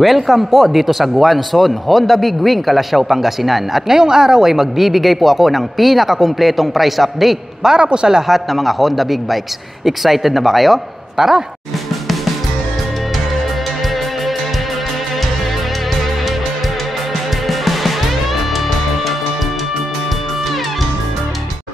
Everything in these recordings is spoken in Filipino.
Welcome po dito sa Guanzon, Honda Big Wing, Calasiao, Pangasinan. At ngayong araw ay magbibigay po ako ng pinakakumpletong price update para po sa lahat ng mga Honda Big Bikes. Excited na ba kayo? Tara!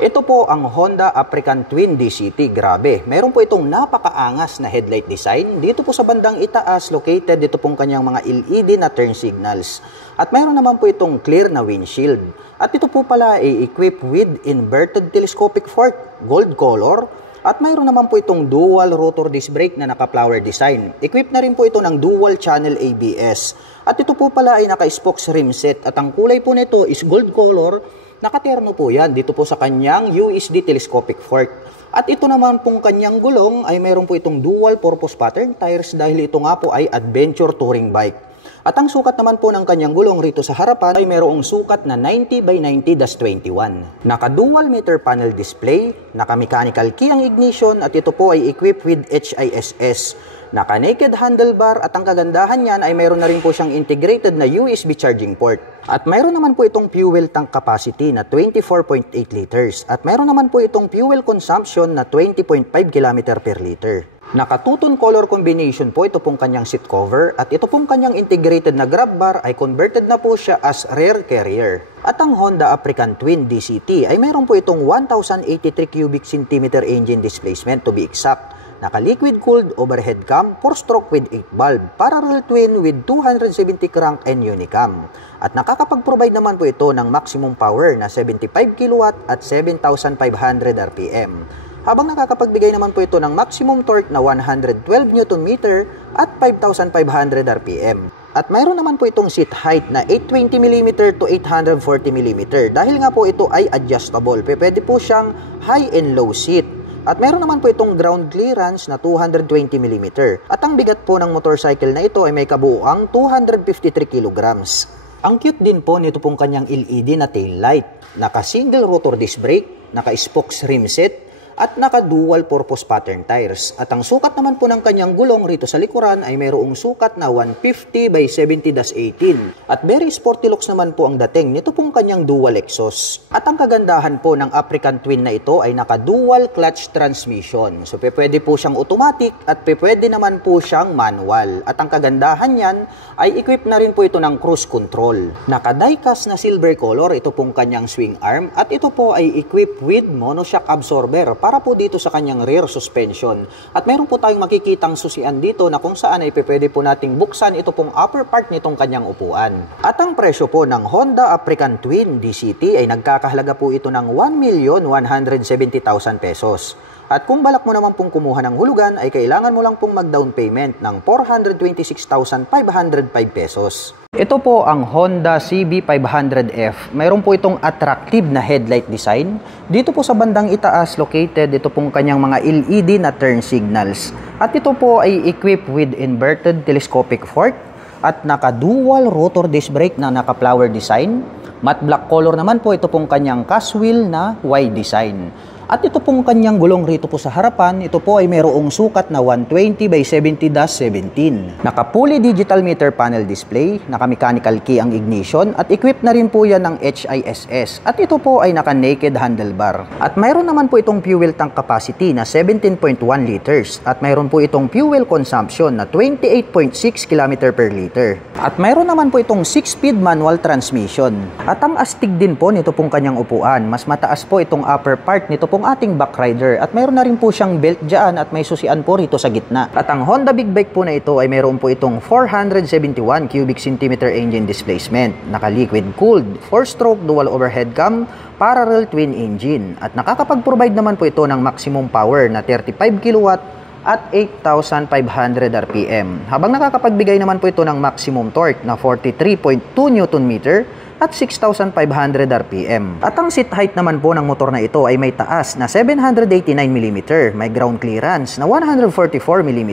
Ito po ang Honda African Twin DCT. Grabe, meron po itong napakaangas na headlight design. Dito po sa bandang itaas, located dito pong kanyang mga LED na turn signals. At mayroon naman po itong clear na windshield. At ito po pala ay equipped with inverted telescopic fork, gold color. At mayroon naman po itong dual rotor disc brake na naka-flower design. Equipped na rin po ito ng dual channel ABS. At ito po pala ay naka-spokes rim set. At ang kulay po nito is gold color. Nakaterno po yan dito po sa kanyang USD telescopic fork. At ito naman pong kanyang gulong ay meron po itong dual purpose pattern tires dahil ito nga po ay adventure touring bike. At ang sukat naman po ng kanyang gulong rito sa harapan ay merong sukat na 90 by 90-21. Naka-dual meter panel display, naka-mechanical key ang ignition at ito po ay equipped with HISS. Naka-naked handlebar at ang kagandahan niyan ay meron na rin po siyang integrated na USB charging port. At meron naman po itong fuel tank capacity na 24.8 liters. At meron naman po itong fuel consumption na 20.5 km per liter. Naka-two-tone color combination po ito pong kanyang seat cover at ito pong kanyang integrated na grab bar ay converted na po siya as rear carrier. At ang Honda African Twin DCT ay meron po itong 1083 cubic centimeter engine displacement to be exact. Naka-liquid cooled overhead cam, 4-stroke with 8 valve, parallel twin with 270 crank and unicam. At nakakapag-provide naman po ito ng maximum power na 75 kW at 7,500 RPM. Habang nakakapagbigay naman po ito ng maximum torque na 112 Nm at 5,500 RPM. At mayroon naman po itong seat height na 820mm to 840mm dahil nga po ito ay adjustable. Pwede po siyang high and low seat. At meron naman po itong ground clearance na 220mm. At ang bigat po ng motorcycle na ito ay may kabuuang 253 kg. Ang cute din po nito pong kanyang LED na tail light. Naka-single rotor disc brake, naka-spokes rim set, at naka-dual purpose pattern tires. At ang sukat naman po ng kanyang gulong rito sa likuran ay mayroong sukat na 150 by 70-18. At very sporty looks naman po ang dating nito pong kanyang dual exhaust. At ang kagandahan po ng African Twin na ito ay naka-dual clutch transmission. So pwede po siyang automatic at pwede naman po siyang manual. At ang kagandahan niyan ay equipped na rin po ito ng cruise control. Naka-diecast na silver color ito pong kanyang swing arm at ito po ay equipped with monoshock absorber para po dito sa kanyang rear suspension. At meron po tayong makikitang susian dito na kung saan ay pwede po nating buksan ito pong upper part nitong kanyang upuan. At ang presyo po ng Honda African Twin DCT ay nagkakahalaga po ito ng 1,170,000 pesos. At kung balak mo naman pong kumuha ng hulugan ay kailangan mo lang pong mag-down payment ng 426,505 pesos. Ito po ang Honda CB500F. Mayroon po itong attractive na headlight design. Dito po sa bandang itaas located ito pong kanyang mga LED na turn signals. At ito po ay equipped with inverted telescopic fork at naka-dual rotor disc brake na naka-flower design. Matte black color naman po ito pong kanyang cast wheel na Y design. At ito pong kanyang gulong rito po sa harapan, ito po ay mayroong sukat na 120 by 70-17. Naka-fully digital meter panel display, naka-mechanical key ang ignition, at equipped na rin po yan ng HISS. At ito po ay naka-naked handlebar. At mayroon naman po itong fuel tank capacity na 17.1 liters. At mayroon po itong fuel consumption na 28.6 km per liter. At mayroon naman po itong 6-speed manual transmission. At ang astig din po nito pong kanyang upuan, mas mataas po itong upper part nito pong ating backrider at mayroon na rin po siyang belt dyan at may susian po rito sa gitna. At ang Honda Big Bike po na ito ay mayroon po itong 471 cubic centimeter engine displacement, naka-liquid cooled, 4-stroke dual overhead cam, parallel twin engine at nakakapag-provide naman po ito ng maximum power na 35 kW at 8,500 RPM. Habang nakakapagbigay naman po ito ng maximum torque na 43.2 Nm at 6,500 RPM. At ang seat height naman po ng motor na ito ay may taas na 789mm, may ground clearance na 144mm,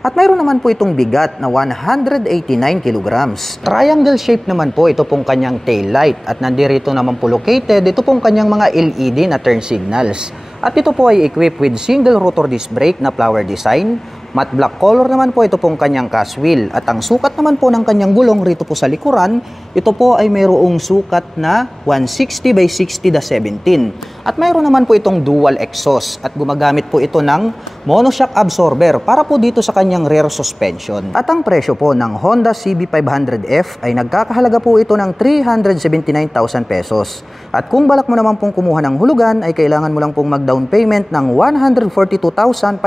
at mayroon naman po itong bigat na 189 kg. Triangle shape naman po ito pong kanyang tail light at nandirito naman po located ito pong kanyang mga LED na turn signals. At ito po ay equipped with single rotor disc brake na flower design, Matte black color naman po ito pong kanyang cast wheel. At ang sukat naman po ng kanyang gulong rito po sa likuran, ito po ay mayroong sukat na 160 by 60/17. At mayroon naman po itong dual exhaust at gumagamit po ito ng monoshock absorber para po dito sa kanyang rear suspension. At ang presyo po ng Honda CB500F ay nagkakahalaga po ito ng 379,000 pesos. At kung balak mo naman pong kumuha ng hulugan ay kailangan mo lang pong mag-down payment ng 142,576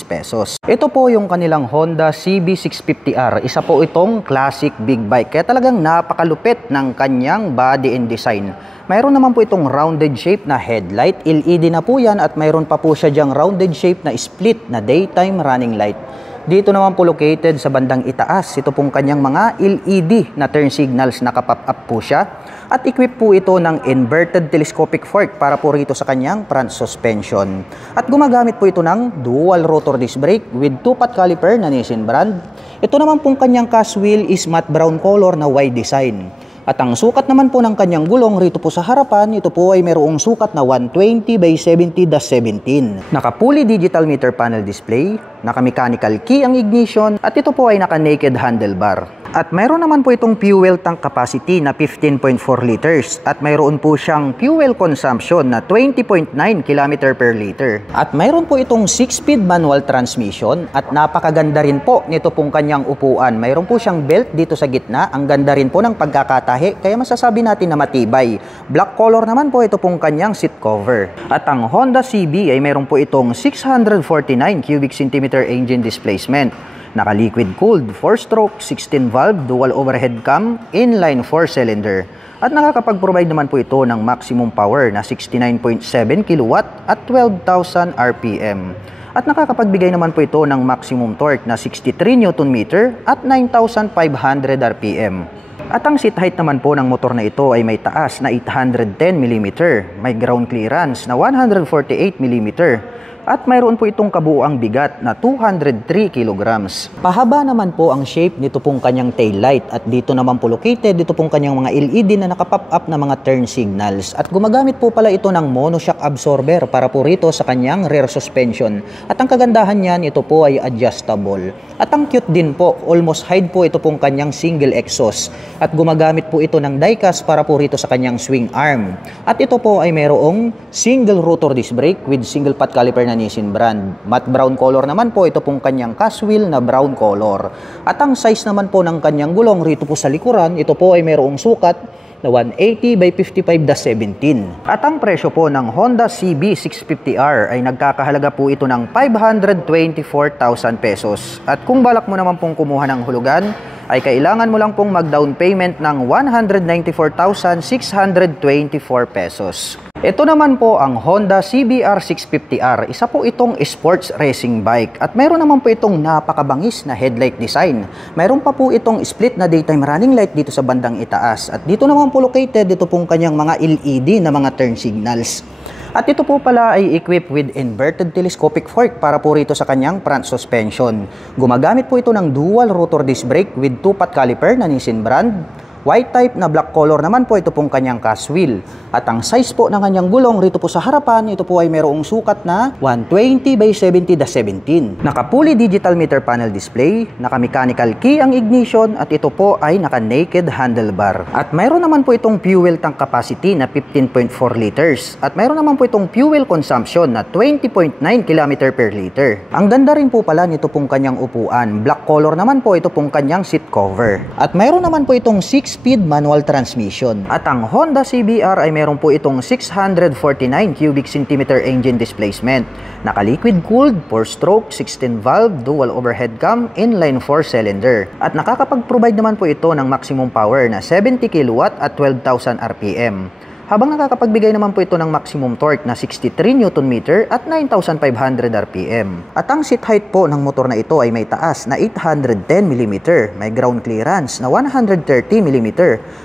pesos. Ito po yung kanilang Honda CB650R. Isa po itong classic big bike. Kaya talagang napakalupit ng kanyang body and design. Mayroon naman po itong rounded shape na headlight. LED na po yan at mayroon pa po siya dyang rounded shape na split na daytime running light. Dito naman po located sa bandang itaas, ito pong kanyang mga LED na turn signals, naka-pop up po siya. At equip po ito ng inverted telescopic fork para po rito sa kanyang front suspension. At gumagamit po ito ng dual rotor disc brake with 2-pot caliper na Nissin brand. Ito naman pong kanyang cast wheel is matte brown color na Y design. At ang sukat naman po ng kanyang gulong rito po sa harapan, ito po ay mayroong sukat na 120 by 70/17. Naka-fully digital meter panel display, naka-mechanical key ang ignition, at ito po ay naka-naked handlebar. At mayroon naman po itong fuel tank capacity na 15.4 liters at mayroon po siyang fuel consumption na 20.9 km per liter. At mayroon po itong 6-speed manual transmission at napakaganda rin po nito pong kanyang upuan. Mayroon po siyang belt dito sa gitna, ang ganda rin po ng pagkakatahi kaya masasabi natin na matibay. Black color naman po ito pong kanyang seat cover. At ang Honda CB ay mayroon po itong 649 cubic centimeter engine displacement. Naka-liquid cooled, 4-stroke, 16-valve, dual overhead cam, inline 4-cylinder. At nakakapag-provide naman po ito ng maximum power na 69.7 kW at 12,000 RPM. At nakakapagbigay naman po ito ng maximum torque na 63 Nm at 9,500 RPM. At ang seat height naman po ng motor na ito ay may taas na 810 mm, may ground clearance na 148 mm, at mayroon po itong kabuuang bigat na 203 kilograms. Pahaba naman po ang shape nito pong kanyang taillight at dito naman po located dito pong kanyang mga LED na nakapop up na mga turn signals. At gumagamit po pala ito ng monoshock absorber para po rito sa kanyang rear suspension. At ang kagandahan niyan, ito po ay adjustable. At ang cute din po, almost hide po ito pong kanyang single exhaust. At gumagamit po ito ng diecast para po rito sa kanyang swing arm. At ito po ay mayroong single rotor disc brake with single pot caliper na Nissin brand. Matte brown color naman po ito pong kanyang cast wheel na brown color. At ang size naman po ng kanyang gulong rito po sa likuran, ito po ay mayroong sukat na 180 by 55/17. At ang presyo po ng Honda CB650R ay nagkakahalaga po ito ng 524,000 pesos. At kung balak mo naman pong kumuha ng hulugan, ay kailangan mo lang pong mag-down payment ng 194,624 pesos. Ito naman po ang Honda CBR650R. Isa po itong sports racing bike at mayroon naman po itong napakabangis na headlight design. Mayroon pa po itong split na daytime running light dito sa bandang itaas. At dito naman po located dito pong kanyang mga LED na mga turn signals. At ito po pala ay equipped with inverted telescopic fork para po rito sa kanyang front suspension. Gumagamit po ito ng dual rotor disc brake with 2-pot caliper na Nissin brand. White type na black color naman po ito pong kanyang cast wheel. At ang size po ng kanyang gulong rito po sa harapan, ito po ay mayroong sukat na 120 by 70/17. Naka-fully digital meter panel display, naka-mechanical key ang ignition at ito po ay naka-naked handlebar. At mayroon naman po itong fuel tank capacity na 15.4 liters. At mayroon naman po itong fuel consumption na 20.9 km per liter. Ang ganda rin po pala nito pong kanyang upuan. Black color naman po ito pong kanyang seat cover. At mayroon naman po itong 6-speed manual transmission. At ang Honda CBR ay meron po itong 649 cubic centimeter engine displacement. Naka-liquid cooled, 4-stroke, 16-valve, dual overhead cam, inline 4-cylinder. At nakakapag-provide naman po ito ng maximum power na 70 kW at 12,000 RPM. Habang nakakapagbigay naman po ito ng maximum torque na 63 Nm at 9,500 RPM. At ang seat height po ng motor na ito ay may taas na 810 mm, may ground clearance na 130 mm,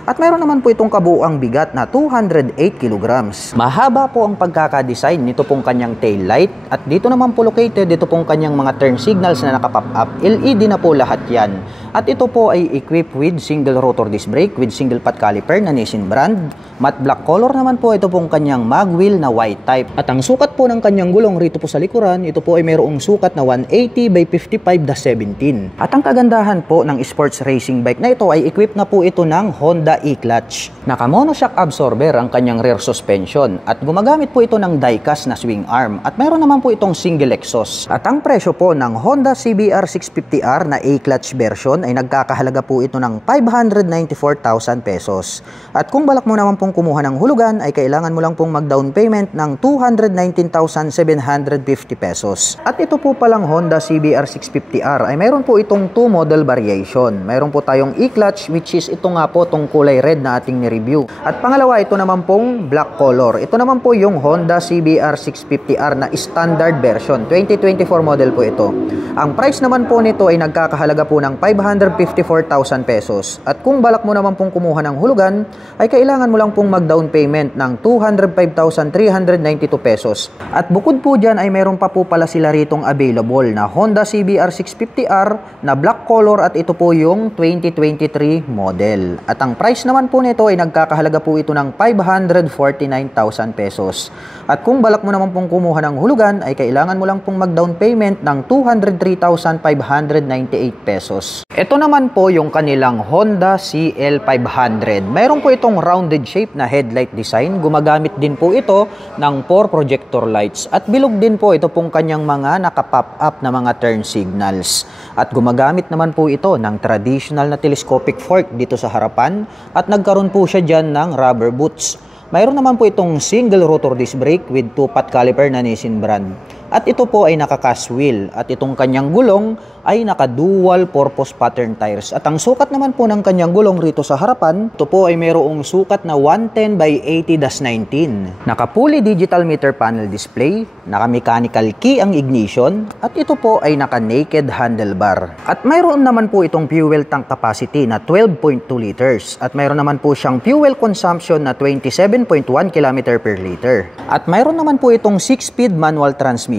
at mayroon naman po itong kabuuang bigat na 208 kg. Mahaba po ang pagkakadesign nito pong kanyang tail light, at dito naman po located dito pong kanyang mga turn signals na nakapop up. LED na po lahat yan. At ito po ay equipped with single rotor disc brake with single pot caliper na Nissin brand. Matte black color naman po ito pong kanyang mag wheel na white type. At ang sukat po ng kanyang gulong rito po sa likuran, ito po ay mayroong sukat na 180 by 55/17. At ang kagandahan po ng sports racing bike na ito ay equipped na po ito ng Honda e-clutch. Naka monoshock absorber ang kanyang rear suspension at gumagamit po ito ng die-cast na swing arm at mayroon naman po itong single exhaust. At ang presyo po ng Honda CBR 650R na A-clutch version ay nagkakahalaga po ito ng 594,000 pesos. At kung balak mo naman pong kumuha ng hulugan ay kailangan mo lang pong mag-down payment ng 219,750 pesos. At ito po palang Honda CBR 650R ay mayroon po itong 2 model variation. Mayroon po tayong e-clutch which is ito nga po itong kulay red na ating ni-review. At pangalawa, ito naman pong black color. Ito naman po yung Honda CBR 650R na standard version. 2024 model po ito. Ang price naman po nito ay nagkakahalaga po ng 554,000 pesos. At kung balak mo naman pong kumuha ng hulugan, ay kailangan mo lang pong mag-down payment ng 205,392 pesos. At bukod po dyan ay meron pa po pala sila ritong available na Honda CBR 650R na black color at ito po yung 2023 model. At ang price naman po nito ay nagkakahalaga po ito ng 549,000 pesos. At kung balak mo naman pong kumuha ng hulugan ay kailangan mo lang pong mag-down payment ng 203,598 pesos. Ito naman po yung kanilang Honda CL500. Mayroon po itong rounded shape na headlight design. Gumagamit din po ito ng 4 projector lights. At bilog din po ito pong kanyang mga naka-pop up na mga turn signals. At gumagamit naman po ito ng traditional na telescopic fork dito sa harapan. At nagkaroon po siya dyan ng rubber boots. Mayroon naman po itong single rotor disc brake with 2 pot caliper na Nissin brand. At ito po ay naka-cast wheel at itong kanyang gulong ay naka-dual purpose pattern tires. At ang sukat naman po ng kanyang gulong rito sa harapan, ito po ay mayroong sukat na 110 by 80-19. Naka-fully digital meter panel display, naka-mechanical key ang ignition, at ito po ay naka-naked handlebar. At mayroon naman po itong fuel tank capacity na 12.2 liters. At mayroon naman po siyang fuel consumption na 27.1 km per liter. At mayroon naman po itong 6-speed manual transmission.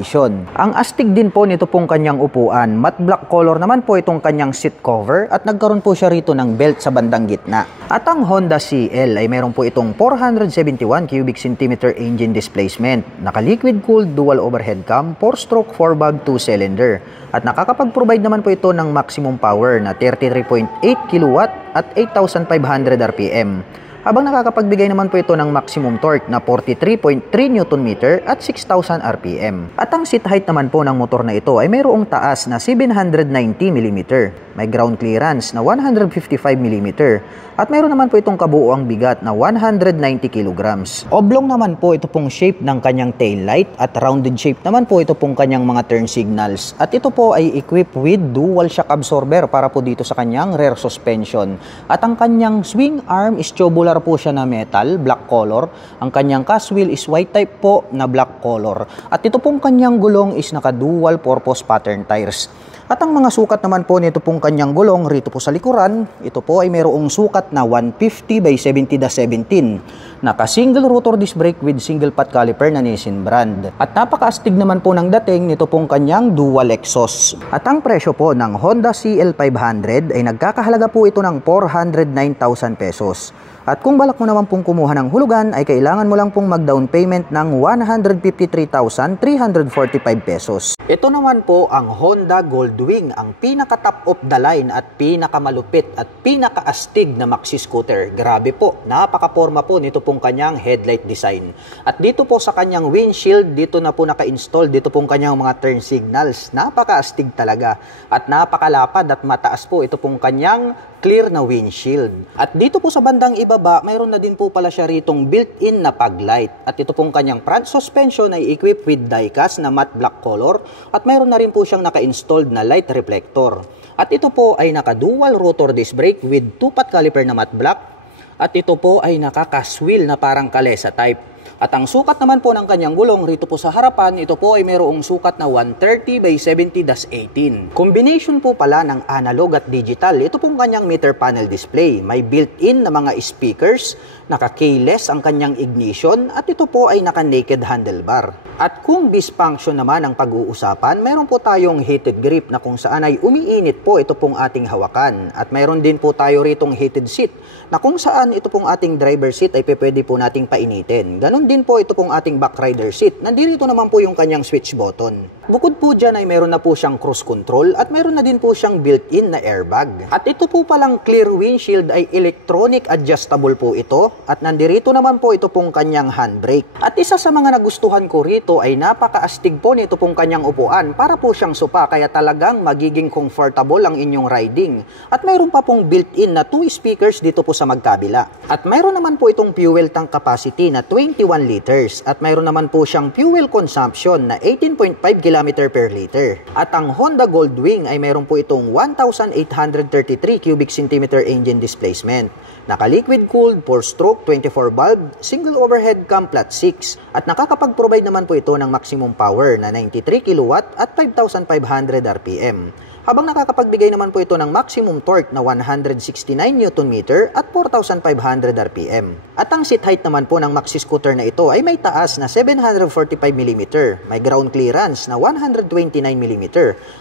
Ang astig din po nito pong kanyang upuan. Matte black color naman po itong kanyang seat cover at nagkaroon po siya rito ng belt sa bandang gitna. At ang Honda CL ay mayroon po itong 471 cubic centimeter engine displacement, naka-liquid cooled dual overhead cam, 4-stroke 4-valve 2-cylinder. At nakakapag-provide naman po ito ng maximum power na 33.8 kW at 8,500 RPM. Habang nakakapagbigay naman po ito ng maximum torque na 43.3 Nm at 6,000 RPM. At ang seat height naman po ng motor na ito ay mayroong taas na 790 mm, may ground clearance na 155 mm, at mayroon naman po itong kabuuang bigat na 190 kg. Oblong naman po ito pong shape ng kanyang tail light at rounded shape naman po ito pong kanyang mga turn signals. At ito po ay equipped with dual shock absorber para po dito sa kanyang rear suspension. At ang kanyang swing arm is tubular po siya na metal, black color. Ang kanyang cast wheel is white type po na black color. At ito pong kanyang gulong is naka-dual purpose pattern tires. At ang mga sukat naman po nito pong kanyang gulong rito po sa likuran, ito po ay mayroong sukat na 150 by 70-17. Naka-single rotor disc brake with single pot caliper na Nissin brand. At napaka-astig naman po ng dating nito pong kanyang dual exhaust. At ang presyo po ng Honda CL500 ay nagkakahalaga po ito ng 409,000 pesos. At kung balak mo naman pong kumuha ng hulugan, ay kailangan mo lang pong mag-down payment ng 153,345 pesos. Ito naman po ang Honda Goldwing, ang pinaka-top of the line at pinakamalupit at pinaka-astig na maxi scooter. Grabe po, napaka-forma po nito pong kanyang headlight design. At dito po sa kanyang windshield, dito na po naka-install, dito pong kanyang mga turn signals. Napaka-astig talaga at napakalapad at mataas po ito pong kanyang clear na windshield. At dito po sa bandang ibaba, mayroon na din po pala siya ritong built-in na fog light. At ito pong kanyang front suspension ay equipped with die-cast na matte black color at mayroon na rin po siyang naka-installed na light reflector. At ito po ay naka-dual rotor disc brake with 2-pot caliper na matte black. At ito po ay naka-cast wheel na parang kalesa type. At ang sukat naman po ng kanyang gulong rito po sa harapan, ito po ay mayroong sukat na 130 by 70-18. Combination po pala ng analog at digital. Ito pong kanyang meter panel display. May built-in na mga speakers, naka-keyless ang kanyang ignition, at ito po ay naka-naked handlebar. At kung dysfunction naman ang pag-uusapan, mayroon po tayong heated grip na kung saan ay umiinit po ito pong ating hawakan. At mayroon din po tayo ritong heated seat na kung saan ito pong ating driver seat ay pwede po nating painitin. Ganon din po ito pong ating back rider seat. Nandito naman po yung kanyang switch button. Bukod po dyan ay meron na po siyang cruise control at meron na din po siyang built-in na airbag. At ito po palang clear windshield ay electronic adjustable po ito at nandito naman po ito pong kanyang handbrake. At isa sa mga nagustuhan ko rito ay napakaastig po nito pong kanyang upuan para po siyang sopa kaya talagang magiging comfortable ang inyong riding. At mayroon pa pong built-in na 2 speakers dito po sa magkabila. At mayroon naman po itong fuel tank capacity na 21 liters at mayroon naman po siyang fuel consumption na 18.5 km per liter. At ang Honda Goldwing ay mayroon po itong 1,833 cubic centimeter engine displacement. Naka-liquid cooled, 4-stroke, 24 valve, single overhead cam flat 6 at nakakapag-provide naman po ito ng maximum power na 93 kW at 5,500 RPM. Habang nakakapagbigay naman po ito ng maximum torque na 169 Nm at 4,500 RPM. At ang seat height naman po ng maxi scooter na ito ay may taas na 745 mm, may ground clearance na 129 mm,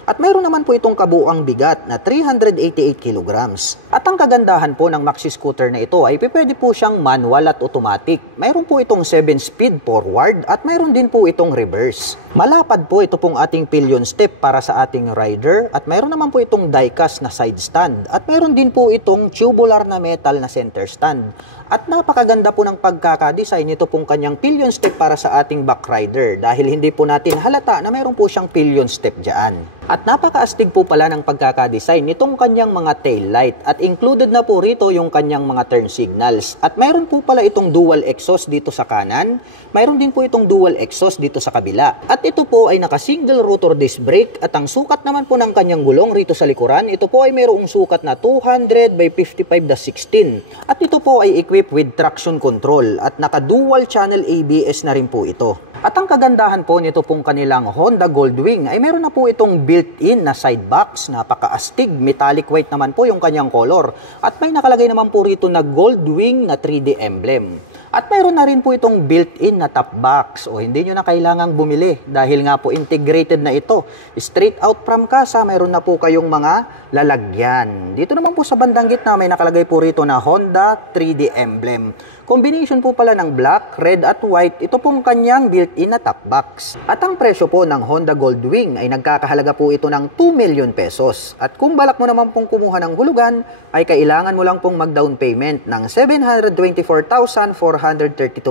at mayroon naman po itong kabuuang bigat na 388 kg. At ang kagandahan po ng maxi scooter na ito ay pwede po siyang manual at automatic. Mayroon po itong 7-speed forward at mayroon din po itong reverse. Malapad po ito pong ating pillion step para sa ating rider at mayroon naman po itong die-cast na side stand at mayroon din po itong tubular na metal na center stand. At napakaganda po ng pagkakadesign nito pong kanyang pillion step para sa ating back rider dahil hindi po natin halata na mayroon po siyang pillion step dyan. At napakaastig po pala ng pagkakadesign nitong kanyang mga tail light at included na po rito yung kanyang mga turn signals. At mayroon po pala itong dual exhaust dito sa kanan, mayroon din po itong dual exhaust dito sa kabila. At ito po ay naka-single rotor disc brake at ang sukat naman po ng kanyang gulong rito sa likuran, ito po ay mayroong sukat na 200 by 55-16. At ito po ay equipped with traction control at naka-dual channel ABS na rin po ito. At ang kagandahan po nito pong kanilang Honda Goldwing ay meron na po itong built-in na side box, napaka-astig, metallic white naman po yung kanyang color. At may nakalagay naman po rito na Goldwing na 3D emblem. At mayroon na rin po itong built-in na top box o hindi nyo na kailangang bumili dahil nga po integrated na ito. Straight out from casa, mayroon na po kayong mga lalagyan. Dito naman po sa bandang gitna may nakalagay po rito na Honda 3D emblem. Combination po pala ng black, red at white, ito pong kanyang built-in na top box. At ang presyo po ng Honda Goldwing ay nagkakahalaga po ito ng 2 million pesos. At kung balak mo naman pong kumuha ng hulugan, ay kailangan mo lang pong mag-down payment ng 724,432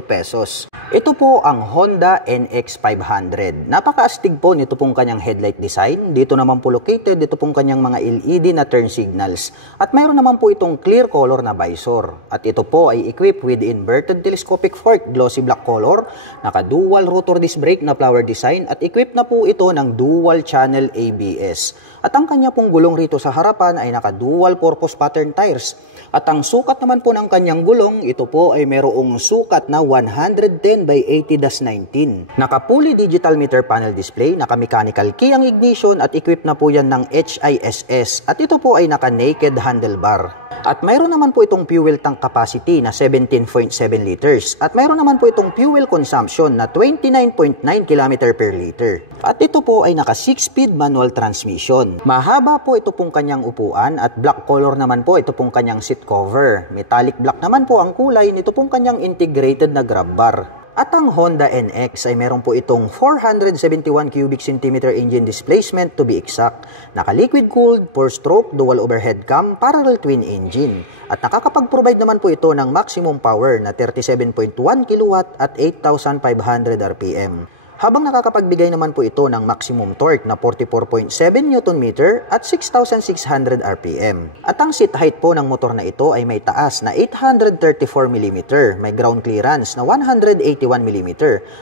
pesos. Ito po ang Honda NX500. Napakaastig po nito pong kanyang headlight design. Dito naman po located, dito pong kanyang mga LED na turn signals. At mayroon naman po itong clear color na visor. At ito po ay equipped with inverted telescopic fork, glossy black color, naka-dual rotor disc brake na flower design at equipped na po ito ng dual channel ABS. At ang kanya pong gulong rito sa harapan ay naka-dual purpose pattern tires. At ang sukat naman po ng kanyang gulong, ito po ay mayroong sukat na 110 by 80-19. Naka-fully digital meter panel display, naka-mechanical key ang ignition at equipped na po yan ng HISS. At ito po ay naka-naked handlebar. At mayroon naman po itong fuel tank capacity na 17.7 liters. At mayroon naman po itong fuel consumption na 29.9 km per liter. At ito po ay naka 6-speed manual transmission. Mahaba po ito pong kanyang upuan at black color naman po ito pong kanyang seat cover. Metallic black naman po ang kulay nito pong kanyang integrated na grab bar. At ang Honda NX ay meron po itong 471 cubic centimeter engine displacement to be exact. Naka-liquid cooled, 4-stroke, dual overhead cam, parallel twin engine. At nakakapag-provide naman po ito ng maximum power na 37.1 kW at 8,500 RPM. Habang nakakapagbigay naman po ito ng maximum torque na 44.7 Nm at 6,600 RPM. At ang seat height po ng motor na ito ay may taas na 834 mm, may ground clearance na 181 mm,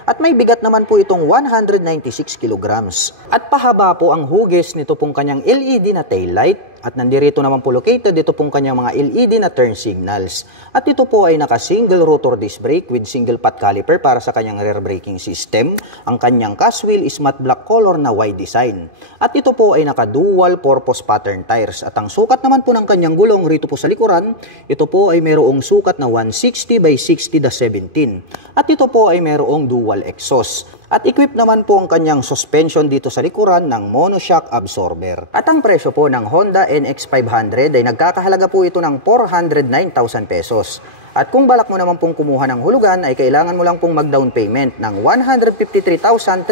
at may bigat naman po itong 196 kg. At pahaba po ang hugis nito pong kanyang LED na taillight. At nandirito naman po located ito pong kanyang mga LED na turn signals. At ito po ay naka-single rotor disc brake with single pot caliper para sa kanyang rear braking system. Ang kanyang cast wheel is matte black color na Y design. At ito po ay naka-dual purpose pattern tires. At ang sukat naman po ng kanyang gulong rito po sa likuran, ito po ay mayroong sukat na 160 by 60/17. At ito po ay mayroong dual exhaust. At equip naman po ang kanyang suspension dito sa likuran ng monoshock absorber. At ang presyo po ng Honda NX500 ay nagkakahalaga po ito ng 409,000 pesos. At kung balak mo naman pong kumuha ng hulugan ay kailangan mo lang pong mag-down payment ng 153,345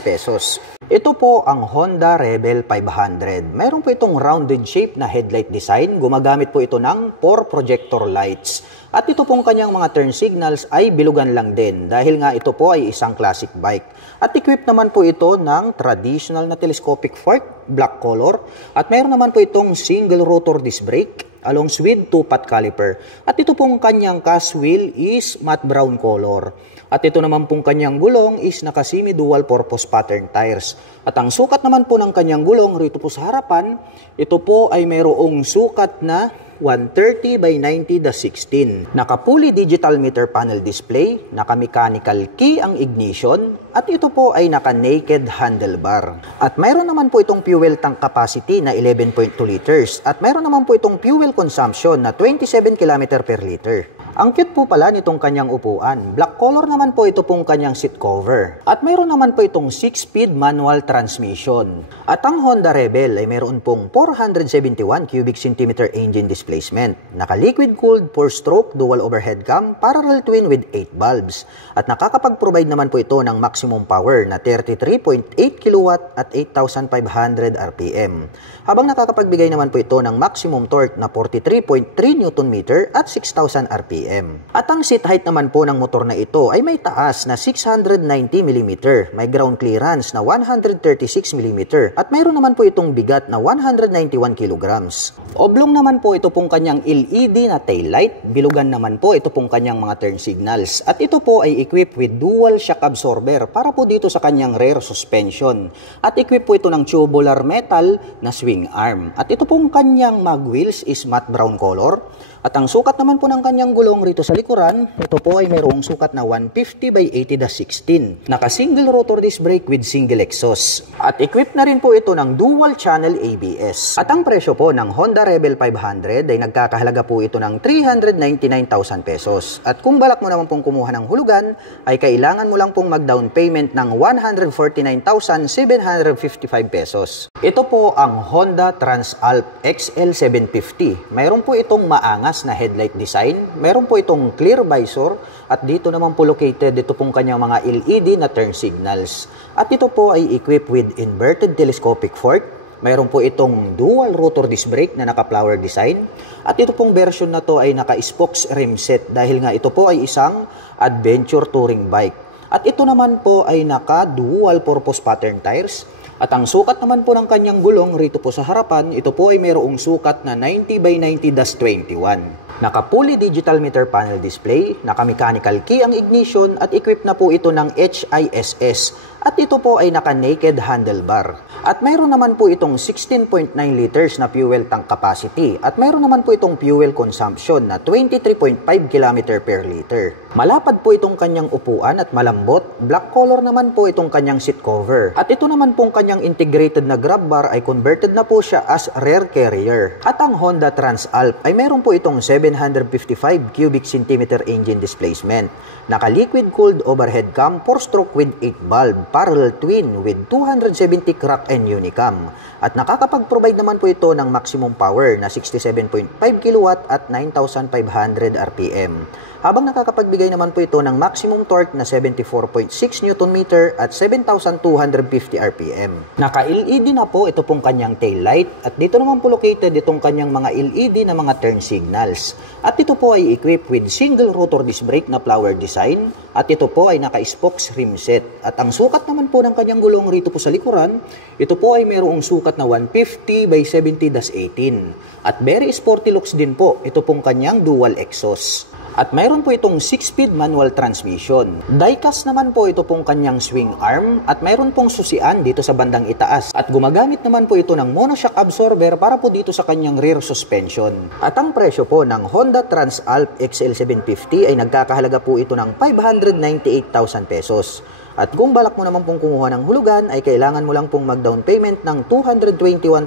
pesos. Ito po ang Honda Rebel 500. Mayroon po itong rounded shape na headlight design. Gumagamit po ito ng 4 projector lights. At ito pong kanyang mga turn signals ay bilugan lang din dahil nga ito po ay isang classic bike. At equipped naman po ito ng traditional na telescopic fork, black color. At mayroon naman po itong single rotor disc brake along with 2-pot caliper. At ito pong kanyang cast wheel is matte brown color. At ito naman pong kanyang gulong is naka-semi dual purpose pattern tires. At ang sukat naman po ng kanyang gulong rito po sa harapan, ito po ay mayroong sukat na 130 by 90/16. Naka-fully digital meter panel display, naka-mechanical key ang ignition, at ito po ay naka-naked handlebar. At mayroon naman po itong fuel tank capacity na 11.2 liters at mayroon naman po itong fuel consumption na 27 km per liter. Ang cute po pala nitong kanyang upuan. Black color naman po ito pong kanyang seat cover. At mayroon naman po itong 6-speed manual transmission. At ang Honda Rebel ay mayroon pong 471 cubic centimeter engine displacement. Naka-liquid cooled 4-stroke dual overhead cam parallel twin with 8 bulbs. At nakakapag-provide naman po ito ng maximum power na 33.8 kW at 8,500 RPM. Habang nakakapagbigay naman po ito ng maximum torque na 43.3 Nm at 6,000 RPM. At ang seat height naman po ng motor na ito ay may taas na 690 mm, may ground clearance na 136 mm, at mayroon naman po itong bigat na 191 kg. Oblong naman po ito pong kanyang LED na taillight, bilugan naman po ito pong kanyang mga turn signals. At ito po ay equipped with dual shock absorber para po dito sa kanyang rear suspension. At equipped po ito ng tubular metal na swing arm. At ito pong kanyang mag wheels is matte brown color. At ang sukat naman po ng kanyang gulong rito sa likuran, ito po ay mayroong sukat na 150 by 80/16. Naka-single rotor disc brake with single exhaust. At equipped na rin po ito ng dual channel ABS. At ang presyo po ng Honda Rebel 500 ay nagkakahalaga po ito ng 399,000 pesos. At kung balak mo naman pong kumuha ng hulugan, ay kailangan mo lang pong mag-down payment ng 149,755 pesos. Ito po ang Honda Transalp XL750. Mayroon po itong maangas na headlight design. Meron po itong clear visor at dito naman po located ito pong kanyang mga LED na turn signals. At ito po ay equipped with inverted telescopic fork. Meron po itong dual rotor disc brake na naka-flower design. At ito pong version na to ay naka-spokes rim set dahil nga ito po ay isang adventure touring bike. At ito naman po ay naka-dual purpose pattern tires. At ang sukat naman po ng kanyang gulong rito po sa harapan, ito po ay mayroong sukat na 90 by 90/21. Naka-fully digital meter panel display, naka-mechanical key ang ignition at equipped na po ito ng HISS. At ito po ay naka-naked handlebar. At mayroon naman po itong 16.9 liters na fuel tank capacity. At mayroon naman po itong fuel consumption na 23.5 km per liter. Malapad po itong kanyang upuan at malambot. Black color naman po itong kanyang seat cover. At ito naman pong kanyang integrated na grab bar ay converted na po siya as rear carrier. At ang Honda Transalp ay mayroon po itong 755 cubic centimeter engine displacement. Naka-liquid cooled overhead cam 4-stroke with 8 bulb, parallel twin with 270 crack and unicam. At nakakapag-provide naman po ito ng maximum power na 67.5 kW at 9,500 RPM. Habang nakakapagbigay naman po ito ng maximum torque na 74.6 Nm at 7,250 RPM. Naka-LED na po ito pong kanyang taillight at dito naman po located itong kanyang mga LED na mga turn signals. At ito po ay equipped with single rotor disc brake na flower design at ito po ay naka-spokes rim set. At ang sukat naman po ng kanyang gulong rito po sa likuran, ito po ay mayroong sukat na 150 by 70/18. At very sporty looks din po ito pong kanyang dual exhaust. At mayroon po itong 6-speed manual transmission. Die-cast naman po ito pong kanyang swing arm at mayroon pong susian dito sa bandang itaas. At gumagamit naman po ito ng monoshock absorber para po dito sa kanyang rear suspension. At ang presyo po ng Honda Transalp XL750 ay nagkakahalaga po ito ng 598,000 pesos. At kung balak mo naman pong kumuha ng hulugan ay kailangan mo lang pong mag-down payment ng 221,186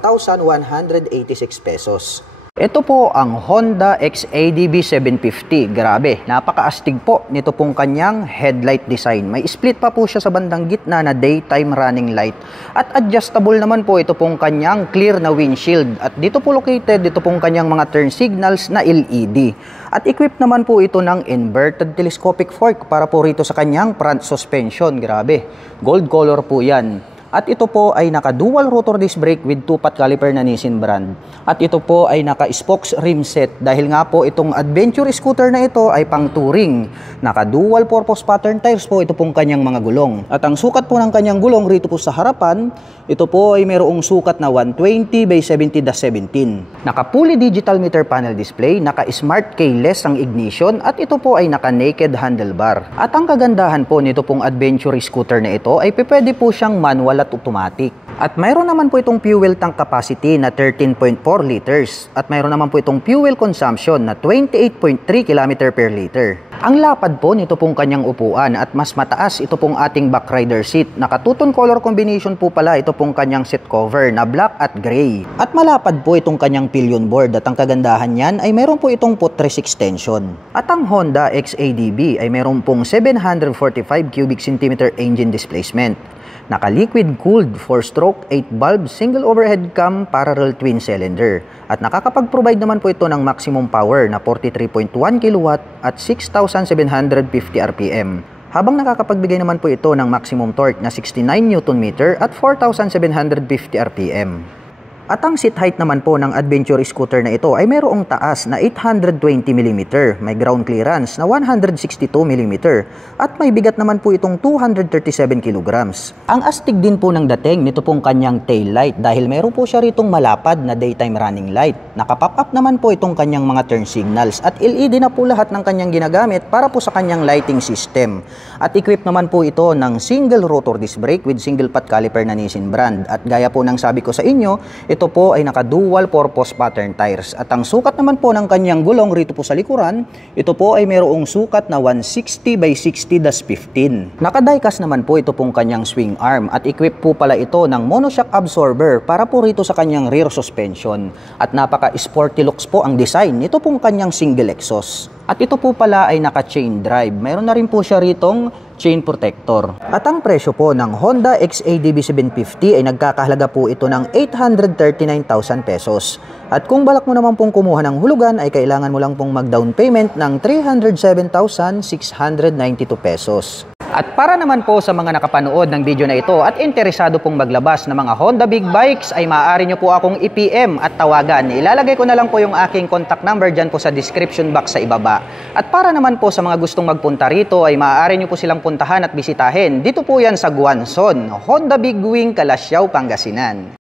pesos. Ito po ang Honda XADB 750. Grabe, napakaastig po nito pong kanyang headlight design. May split pa po siya sa bandang gitna na daytime running light. At adjustable naman po ito pong kanyang clear na windshield. At dito po located dito pong kanyang mga turn signals na LED. At equipped naman po ito ng inverted telescopic fork para po rito sa kanyang front suspension. Grabe, gold color po yan. At ito po ay naka-dual rotor disc brake with 2-pot caliper na Nissin brand. At ito po ay naka-spokes rim set dahil nga po itong adventure scooter na ito ay pang touring. Naka-dual purpose pattern tires po ito pong kanyang mga gulong. At ang sukat po ng kanyang gulong rito po sa harapan, ito po ay mayroong sukat na 120 by 70-17. Naka-fully digital meter panel display, naka-smart keyless ang ignition at ito po ay naka-naked handlebar. At ang kagandahan po nito pong adventure scooter na ito ay pwede po siyang manual at automatic. At mayroon naman po itong fuel tank capacity na 13.4 liters at mayroon naman po itong fuel consumption na 28.3 km per liter. Ang lapad po nito pong kanyang upuan at mas mataas ito pong ating back rider seat. Naka-two-tone color combination po pala ito pong kanyang seat cover na black at gray. At malapad po itong kanyang pillion board at ang kagandahan niyan ay mayroon po itong footrest extension. At ang Honda XADB ay mayroon pong 745 cubic centimeter engine displacement. Naka-liquid cooled 4-stroke 8-valve single overhead cam parallel twin cylinder at nakakapag-provide naman po ito ng maximum power na 43.1 kW at 6,750 RPM. Habang nakakapagbigay naman po ito ng maximum torque na 69 Nm at 4,750 RPM. At ang seat height naman po ng adventure scooter na ito ay mayroong taas na 820 mm, may ground clearance na 162 mm, at may bigat naman po itong 237 kg. Ang astig din po ng dating nito pong kanyang tail light dahil mayroon po siya ritong malapad na daytime running light. Nakapop up naman po itong kanyang mga turn signals at LED na po lahat ng kanyang ginagamit para po sa kanyang lighting system. At equipped naman po ito ng single rotor disc brake with single pot caliper na Nissin brand. At gaya po ng sabi ko sa inyo, ito po ay naka-dual purpose pattern tires. At ang sukat naman po ng kanyang gulong rito po sa likuran, ito po ay mayroong sukat na 160 by 60-15. Naka-die-cast naman po ito pong kanyang swing arm at equipped po pala ito ng monoshock absorber para po rito sa kanyang rear suspension. At napaka-sporty looks po ang design nito pong kanyang single exhaust. At ito po pala ay naka-chain drive. Mayroon na rin po siya ritong chain protector. At ang presyo po ng Honda XADB 750 ay nagkakahalaga po ito ng 839,000 pesos. At kung balak mo naman pong kumuha ng hulugan ay kailangan mo lang pong mag-down payment ng 307,692 pesos. At para naman po sa mga nakapanood ng video na ito at interesado pong maglabas ng mga Honda Big Bikes ay maaari nyo po akong i-PM at tawagan. Ilalagay ko na lang po yung aking contact number dyan po sa description box sa ibaba. At para naman po sa mga gustong magpunta rito ay maaari nyo po silang puntahan at bisitahin. Dito po yan sa Guanzon, Honda Big Wing, Calasiao, Pangasinan.